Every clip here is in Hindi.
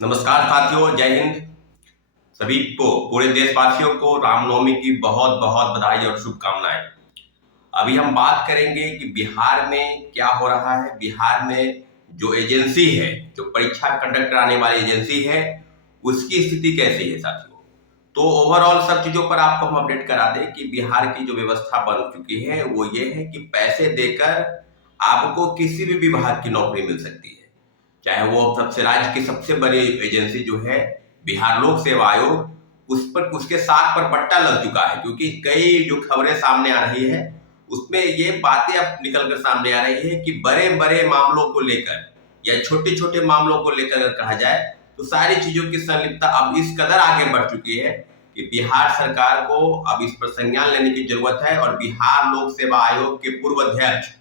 नमस्कार साथियों, जय हिंद। सभी को, पूरे देशवासियों को रामनवमी की बहुत बहुत बधाई और शुभकामनाएं। अभी हम बात करेंगे कि बिहार में क्या हो रहा है। बिहार में जो एजेंसी है, जो परीक्षा कंडक्ट कराने वाली एजेंसी है, उसकी स्थिति कैसी है साथियों। तो ओवरऑल सब चीजों पर आपको हम अपडेट करा दें कि बिहार की जो व्यवस्था बन चुकी है वो ये है कि पैसे देकर आपको किसी भी विभाग की नौकरी मिल सकती है। चाहे वो सबसे राज्य की सबसे बड़ी एजेंसी जो है बिहार लोक सेवा आयोग, उस पर उसके साथ पर पट्टा लग चुका है। क्योंकि कई जो खबरें सामने आ रही है उसमें ये बातें अब निकल कर सामने आ रही है कि बड़े बड़े मामलों को लेकर या छोटे छोटे मामलों को लेकर अगर कहा जाए तो सारी चीजों की संलिप्तता अब इस कदर आगे बढ़ चुकी है कि बिहार सरकार को अब इस पर संज्ञान लेने की जरूरत है। और बिहार लोक सेवा आयोग के पूर्व अध्यक्ष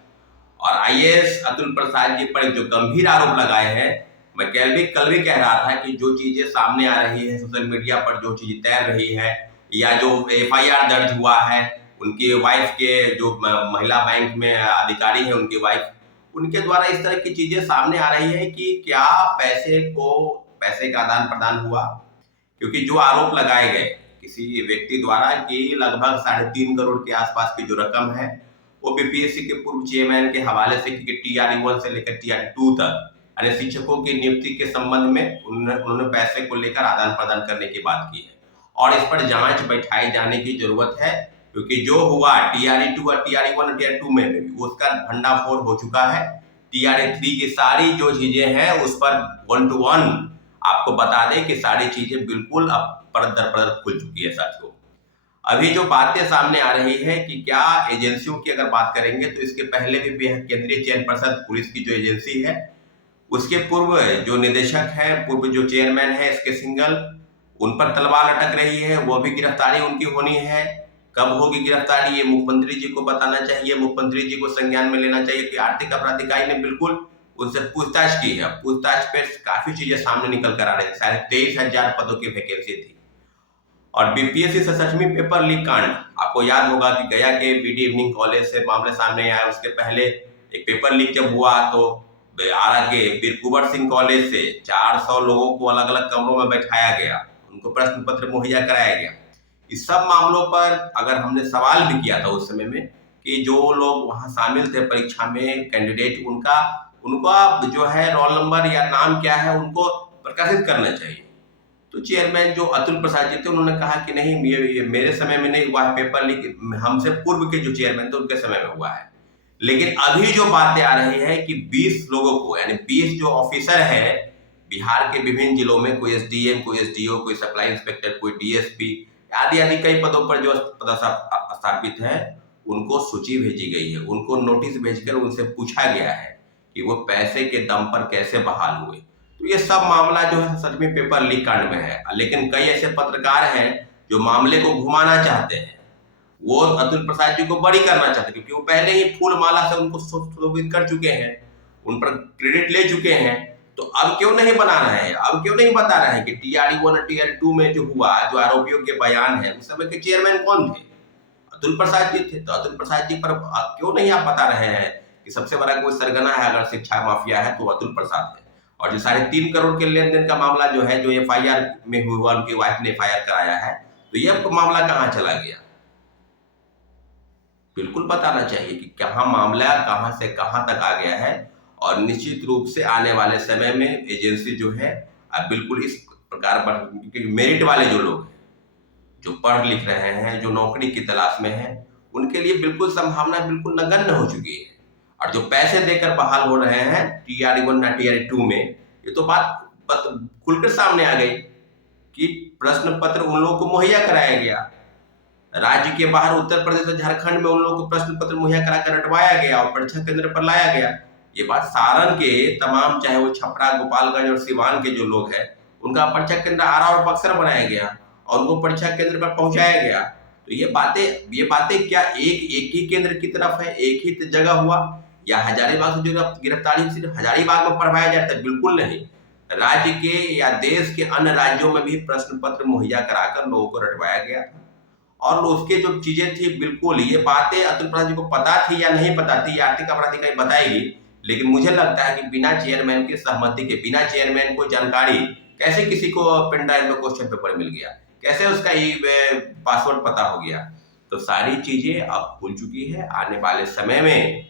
और आईएएस अतुल प्रसाद जी पर जो गंभीर आरोप लगाए हैं, मैं कल भी कह रहा था कि जो चीजें सामने आ रही है सोशल मीडिया पर, जो चीजें तैर रही है या जो एफआईआर दर्ज हुआ है उनकी वाइफ के, जो महिला बैंक में अधिकारी है उनकी वाइफ, उनके द्वारा इस तरह की चीजें सामने आ रही है कि क्या पैसे का आदान प्रदान हुआ। क्योंकि जो आरोप लगाए गए किसी व्यक्ति द्वारा कि लगभग 3.5 करोड़ के आसपास की जो रकम है वो बीपीएससी के पूर्व चेयरमैन के हवाले से, क्योंकि टीआरई 1 से लेकर टीआरई 2 तक यानी शिक्षकों की नियुक्ति के संबंध में उन्होंने पैसे को लेकर आदान प्रदान करने की बात की है। और इस पर जांच बैठाई जाने की जरूरत है। क्योंकि जो हुआ टीआरई 2 और टीआरई 1 और टीआरई 2 में भी उसका भंडाफोड़ हो चुका है। टीआरई 3 की सारी जो चीजें हैं उस पर 1 to 1 आपको बता दें कि सारी चीजें बिल्कुल अब परत दर परत खुल चुकी है साथियों। अभी जो बातें सामने आ रही है कि क्या एजेंसियों की अगर बात करेंगे तो इसके पहले भी केंद्रीय चयन पर्षद पुलिस की जो एजेंसी है उसके पूर्व जो निदेशक है, पूर्व जो चेयरमैन है एसके सिंघल, उन पर तलवार लटक रही है। वो भी गिरफ्तारी उनकी होनी है। कब होगी गिरफ्तारी ये मुख्यमंत्री जी को बताना चाहिए, मुख्यमंत्री जी को संज्ञान में लेना चाहिए कि आर्थिक अपराध इकाई ने बिल्कुल उनसे पूछताछ की है। पूछताछ पे काफी चीजें सामने निकल कर आ रही है। 23,500 पदों की वैकेंसी थी। और बीपीएससी से 60वीं पेपर लीक कांड, आपको याद होगा कि गया के बीडी इवनिंग कॉलेज से मामले सामने आया। उसके पहले एक पेपर लीक जब हुआ तो आरा के वीर कुंवर सिंह कॉलेज से 400 लोगों को अलग अलग कमरों में बैठाया गया, उनको प्रश्न पत्र मुहैया कराया गया। इस सब मामलों पर अगर हमने सवाल भी किया था उस समय में कि जो लोग वहां शामिल थे परीक्षा में कैंडिडेट, उनका उनका जो है रोल नंबर या नाम क्या है उनको प्रकाशित करना चाहिए। तो चेयरमैन जो अतुल प्रसाद जी थे उन्होंने कहा कि नहीं, ये मेरे समय में नहीं हुआ है पेपर लीक, हमसे पूर्व के जो चेयरमैन थे उनके समय में हुआ है। लेकिन अभी जो बातें आ रही है कि 20 लोगों को, यानी 20 जो ऑफिसर है बिहार के विभिन्न जिलों में, कोई एसडीएम, कोई एसडीओ, कोई सप्लाई इंस्पेक्टर, कोई डीएसपी आदि आदि कई पदों पर जो स्थापित है, उनको सूची भेजी गई है। उनको नोटिस भेजकर उनसे पूछा गया है कि वो पैसे के दम पर कैसे बहाल हुए। तो ये सब मामला जो है सच में पेपर लीक कांड में है। लेकिन कई ऐसे पत्रकार हैं जो मामले को घुमाना चाहते हैं, वो अतुल प्रसाद जी को बरी करना चाहते हैं क्योंकि वो पहले ही फूल माला से उनको शोभित कर चुके हैं, उन पर क्रेडिट ले चुके हैं। तो अब क्यों नहीं बना रहे हैं, अब क्यों नहीं बता रहे हैं कि टीआरई 1 और टीआरई 2 में जो हुआ, जो आरोपियों के बयान है, उस समय के चेयरमैन कौन थे? अतुल प्रसाद जी थे। तो अतुल प्रसाद जी पर क्यों नहीं आप बता रहे हैं कि सबसे बड़ा कोई सरगना है अगर शिक्षा माफिया है तो अतुल प्रसाद है। और जो 3.5 करोड़ के लेन देन का मामला जो है, जो एफआईआर में हुआ, उनकी वाइफ ने एफआईआर कराया है, तो ये मामला कहाँ चला गया? बिल्कुल बताना चाहिए कि कहाँ मामला कहाँ से कहाँ तक आ गया है। और निश्चित रूप से आने वाले समय में एजेंसी जो है अब बिल्कुल इस प्रकार पर मेरिट वाले जो लोग हैं, जो पढ़ लिख रहे हैं, जो नौकरी की तलाश में हैं, उनके लिए बिल्कुल संभावना बिल्कुल नगण्य हो चुकी है। और जो पैसे देकर बहाल हो रहे हैं टीआरई 1 या टीआरई 2 में, ये तो बात खुलकर सामने आ गई कि प्रश्न पत्र उन लोगों को मुहैया कराया गया। राज्य के बाहर उत्तर प्रदेश और झारखंड में उन लोगों को प्रश्न पत्र मुहैया कराकर रटवाया गया और परीक्षा केंद्र पर लाया गया। ये बात सारण के तमाम, चाहे वो छपरा, गोपालगंज और सिवान के जो लोग हैं, उनका परीक्षा केंद्र आरा और बक्सर बनाया गया और उनको परीक्षा केंद्र पर पहुंचाया गया। तो ये बातें क्या एक ही केंद्र की तरफ है, एक ही जगह हुआ, या हजारीबाग से जो गिरफ्तारी सिर्फ हजारीबाग में पढ़वाया जाता है? बिल्कुल नहीं। राज्य के या देश के अन्य राज्यों में भी प्रश्न पत्र मुहैया कराकर लोगों को रटवाया गया था। और उसके जो चीजें थी, बिल्कुल ये बातें अतुल प्रसाद जी को पता थी या नहीं पता थी, आर्थिक अपराध इकाई बताएगी। लेकिन मुझे लगता है कि बिना चेयरमैन की सहमति के, बिना चेयरमैन को जानकारी कैसे किसी को पेन ड्राइव में क्वेश्चन पेपर मिल गया, कैसे उसका पासवर्ड पता हो गया। तो सारी चीजें अब खुल चुकी है। आने वाले समय में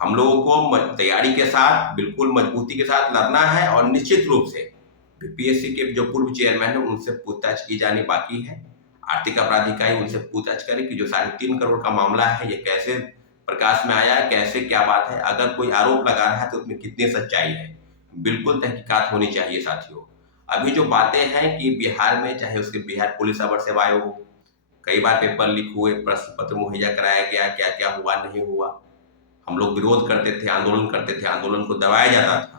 हम लोगों को तैयारी के साथ, बिल्कुल मजबूती के साथ लड़ना है, और निश्चित रूप से बीपीएससी के जो पूर्व चेयरमैन है उनसे पूछताछ की जानी बाकी है। आर्थिक अपराध इकाई उनसे पूछताछ करे कि जो 3.5 करोड़ का मामला है ये कैसे प्रकाश में आया, कैसे, क्या बात है। अगर कोई आरोप लगा रहा है तो उसमें कितनी सच्चाई है, बिल्कुल तहकीकात होनी चाहिए साथियों। अभी जो बातें हैं कि बिहार में, चाहे उसके बिहार पुलिस अवर सेवाएं हो, कई बार पेपर लीक हुए, प्रश्न पत्र मुहैया कराया गया, क्या क्या हुआ नहीं हुआ, हम लोग विरोध करते थे, आंदोलन करते थे, आंदोलन को दबाया जाता था,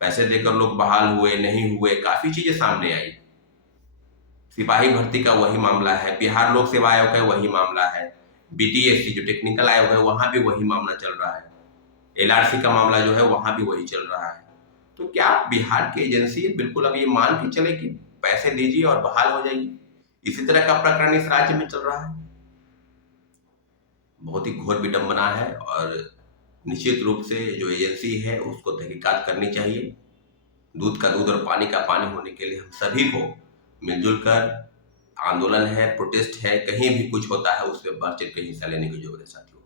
पैसे देकर लोग बहाल हुए नहीं हुए, काफी चीजें सामने आई। सिपाही भर्ती का वही मामला है, बिहार लोक सेवा आयोग का वही मामला है, बीटीएससी जो टेक्निकल आयोग है वहां भी वही मामला चल रहा है, एलआरसी का मामला जो है वहां भी वही चल रहा है। तो क्या बिहार की एजेंसी बिल्कुल अब ये मान के चले कि पैसे दीजिए और बहाल हो जाइए? इसी तरह का प्रकरण इस राज्य में चल रहा है। बहुत ही घोर विडंबना है, और निश्चित रूप से जो एजेंसी है उसको तहकीकात करनी चाहिए। दूध का दूध और पानी का पानी होने के लिए हम सभी को मिलजुल कर, आंदोलन है, प्रोटेस्ट है, कहीं भी कुछ होता है उसमें बढ़ चढ़ के हिस्सा लेने की जरूरत है साथियों,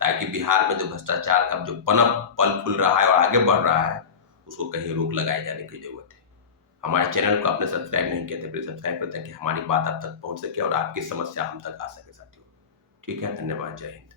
ताकि बिहार में जो भ्रष्टाचार का जो पनप पल फूल रहा है और आगे बढ़ रहा है उसको कहीं रोक लगाए जाने की जरूरत है। हमारे चैनल को आपने सब्सक्राइब नहीं किया तो प्लीज सब्सक्राइब करें ताकि हमारी बात आप तक पहुंच सके और आपकी समस्या हम तक आ सके साथियों। ठीक है, धन्यवाद, जय हिंद।